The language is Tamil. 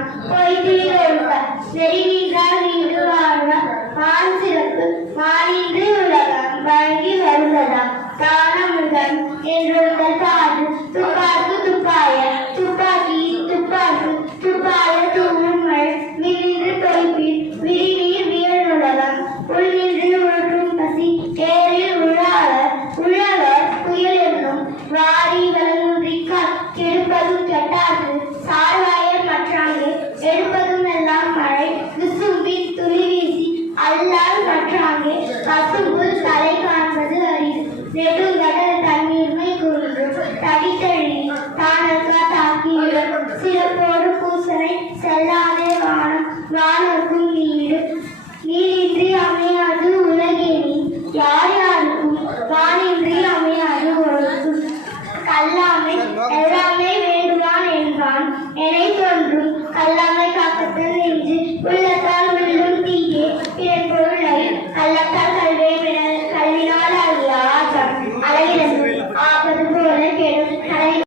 எல்லாம் பொய்தீரொழுக நெறிவீரார் நீடு வாழ்வ மான் சிறப்பு மானின்று உலகம் வழங்கி வருவதாம் தானமுதம் என்றொருத்தல் பாடு துப்பாக்கு துப்பாய துப்பாக்கி துப்பாக்கு துப்பாய தூணுங்கள் மினின்று தொய்ப்பீர் விரிநீர் வியலுலகம் உள்நின்று உழற்றும் பசி ஏறில் உழவர் புயல் என்னும் வாரி வலங்குன்றிக்கால் கெடுப்பதும் கெட்டார்க்கு சார்வாயர் மற்றாங்கே எடுப்பதும் எல்லாம் மழை விசும்பின் துளி வீசி அல்லால் மற்றாங்கே கசும்புல் தலை காண்பது அரிது நெடு